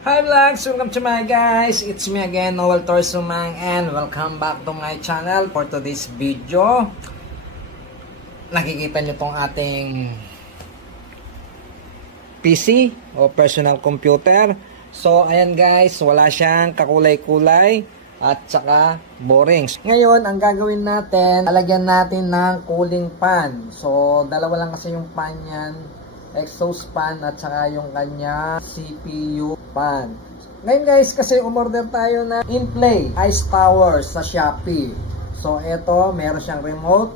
Hi vlogs! Welcome to my guys! It's me again, Noel Torsumang, and welcome back to my channel for today's video. Nakikita nyo tong ating PC o personal computer. So ayan guys, wala siyang kakulay-kulay at saka boring. Ngayon, ang gagawin natin, lalagyan natin ng cooling fan. So dalawa lang kasi yung fan yan, exhaust fan at saka yung kanya CPU fan. Ngayon guys, kasi umorder tayo na InPlay Ice Tower sa Shopee. So eto, meron siyang remote.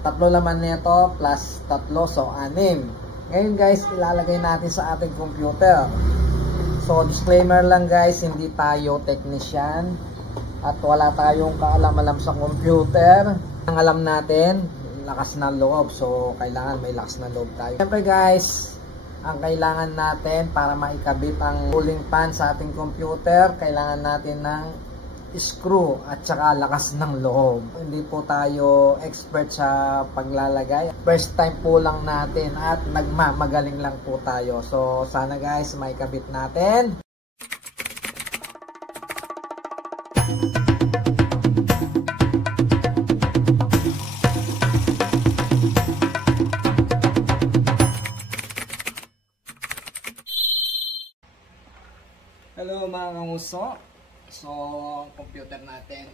Tatlo laman nito plus tatlo, so 6. Ngayon guys, ilalagay natin sa ating computer. So disclaimer lang guys, hindi tayo technician at wala tayong kaalam-alam sa computer. Ang alam natin, lakas ng loob. So kailangan may lakas ng loob tayo. Siyempre guys, ang kailangan natin para maikabit ang cooling fan sa ating computer, kailangan natin ng screw at saka lakas ng loob. Hindi po tayo expert sa paglalagay. First time po lang natin at nagmamagaling lang po tayo. So sana guys maikabit natin. Hello mga kanguso. So, ang computer natin,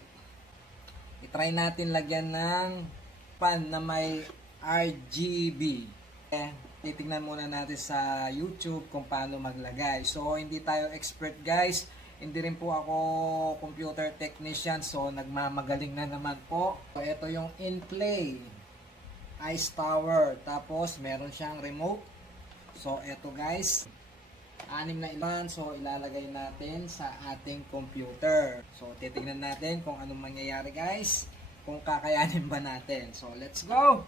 itry natin lagyan ng fan na may RGB. Titignan muna natin sa YouTube kung paano maglagay. So, hindi tayo expert guys. Hindi rin po ako computer technician. So, nagmamagaling na naman po. So, ito yung InPlay Ice Tower. Tapos, meron siyang remote. So, ito guys, 6 na ilan, so ilalagay natin sa ating computer. So titignan natin kung anong mangyayari guys, kung kakayanin ba natin. So let's go!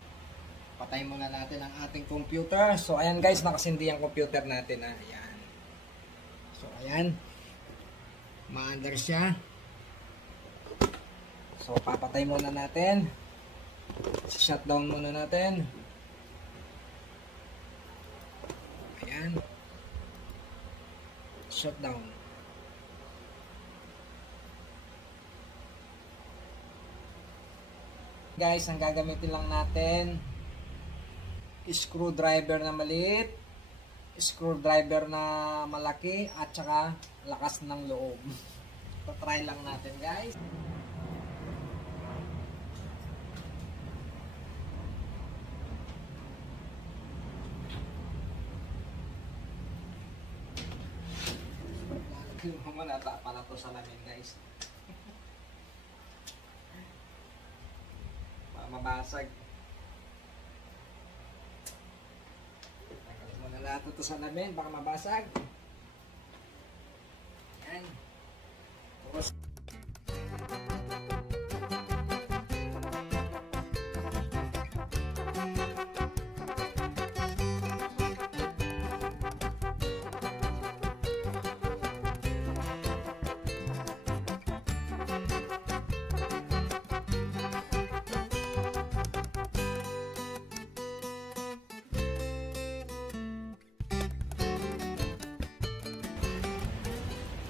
Patay muna natin ang ating computer. So ayan guys, nakasindi ang computer natin. Ayan. So ayan, ma-under siya. So papatay muna natin, shutdown muna natin. Ayan, shutdown. Guys, ang gagamitin lang natin, screwdriver na maliit, screwdriver na malaki, at saka lakas ng loob. Try lang natin guys. Manata pala to sa lamin guys. Mabasag. Tanggalin muna lahat ito sa lamin, baka mabasag. Yan. Tapos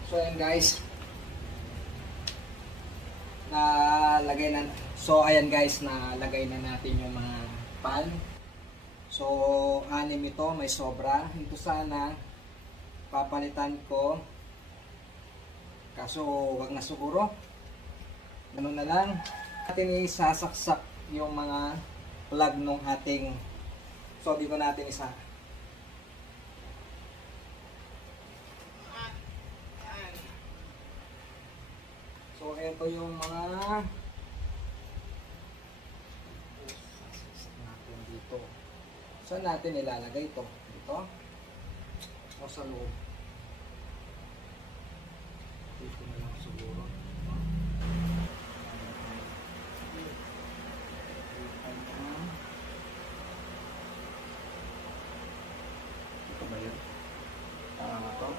so ayan guys, nalagay na. So ayan guys, nalagay na natin yung mga pan. So 6 ito, may sobra. Ito sana papalitan ko, kaso wag na siguro. Ganun na lang. Natin isasaksak yung mga plug nung ating, so dito natin isa. So, ito yung mga natin dito. Saan natin ilalagay ito? Dito? O sa loob? Dito na lang siguro. Ito ba yun? Tama ito?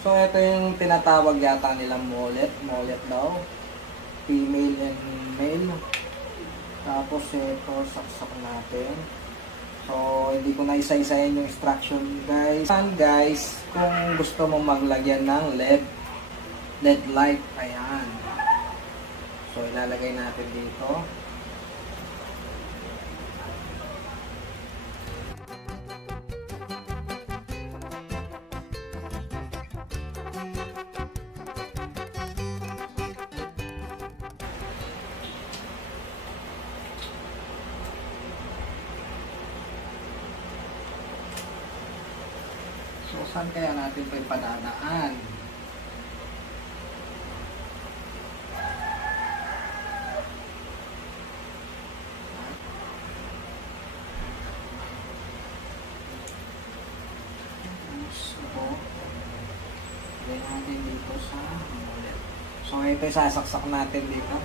So ito yung tinatawag yata nilang mullet daw. female and male. Tapos ito, saksak natin. So, hindi ko na isa-isayin yung instruction guys. And guys, kung gusto mo maglagyan ng LED light, ayan. So, ilalagay natin dito. So, saan kaya natin ito ipadadaan? So, lagyan natin dito sa mullet. So, ito sasaksak natin dito.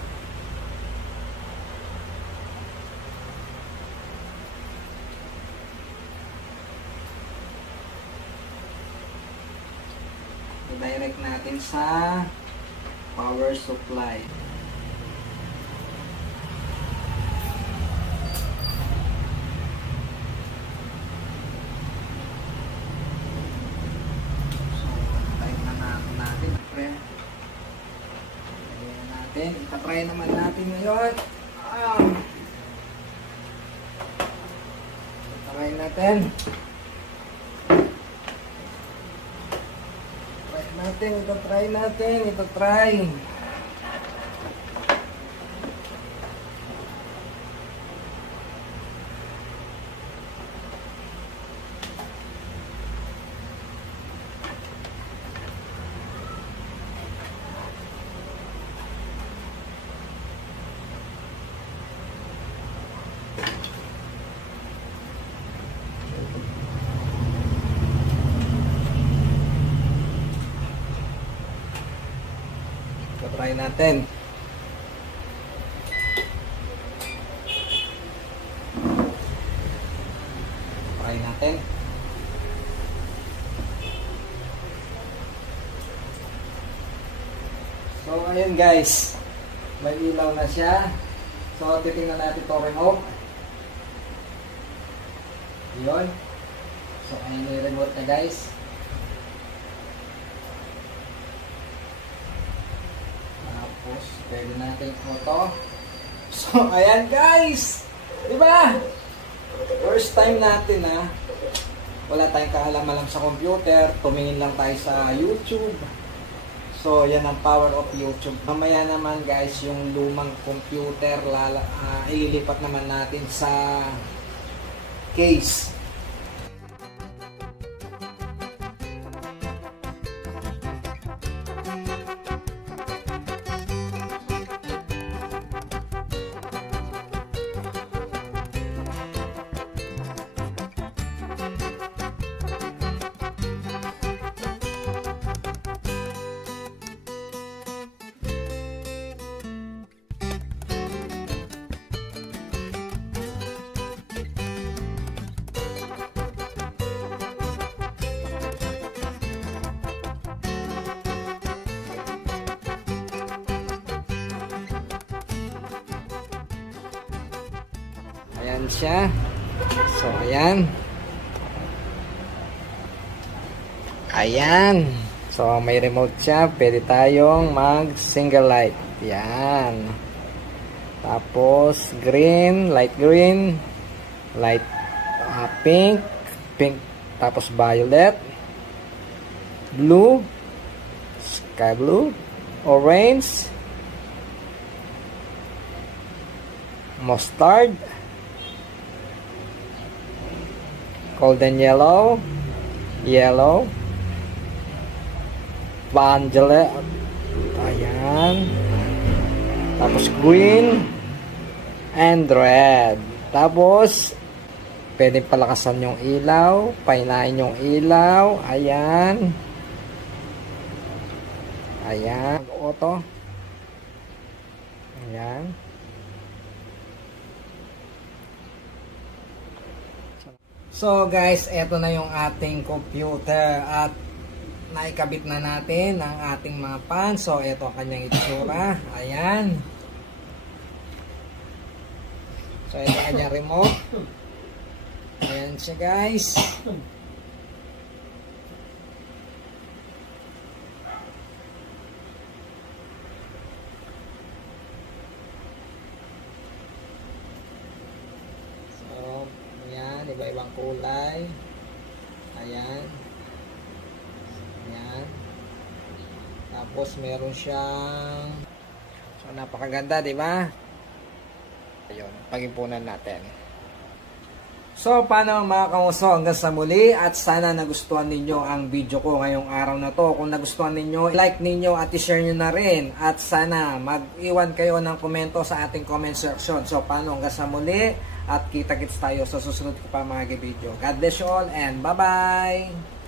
I-direct natin sa power supply. So, type na natin. Itatry naman natin ngayon. Itatry natin. Ito try. Try natin. Try natin. So, ayun guys. May ilaw na siya. So, titingnan natin ito remote. Yun. So, ayun yung remote na guys. Pwede natin ito. So, ayan guys! Diba? First time natin wala tayong kaalaman lang sa computer. Tumingin lang tayo sa YouTube. So, yan ang power of YouTube. Mamaya naman guys, yung lumang computer, ililipat naman natin sa case. Ayan siya. So, ayan. Ayan. So, may remote siya. Pwede tayong mag single light. Ayan. Tapos, green, light pink, tapos violet, blue, sky blue, orange, mustard, golden yellow, violet, ayan, tapos green, and red. Tapos, pwede palakasan yung ilaw, painahin yung ilaw, ayan, auto, ayan. So guys, eto na yung ating computer at naikabit na natin ang ating mga pan. So eto ang kanyang itsura. Ayan. So, ito kanyang remote. Ayan siya, guys. So, ayan. Iba-ibang kulay. Ayan. Ayan. Tapos, meron siyang... So, napakaganda, di ba? Ayun, pag-ipunan natin. So, paano mga kamuso, hanggang sa muli at sana nagustuhan ninyo ang video ko ngayong araw na to. Kung nagustuhan ninyo, like ninyo at i-share nyo na rin. At sana mag-iwan kayo ng komento sa ating comment section. So, paano hanggang sa muli at kita-kits tayo sa susunod ko pa mga video. God bless you all and bye-bye!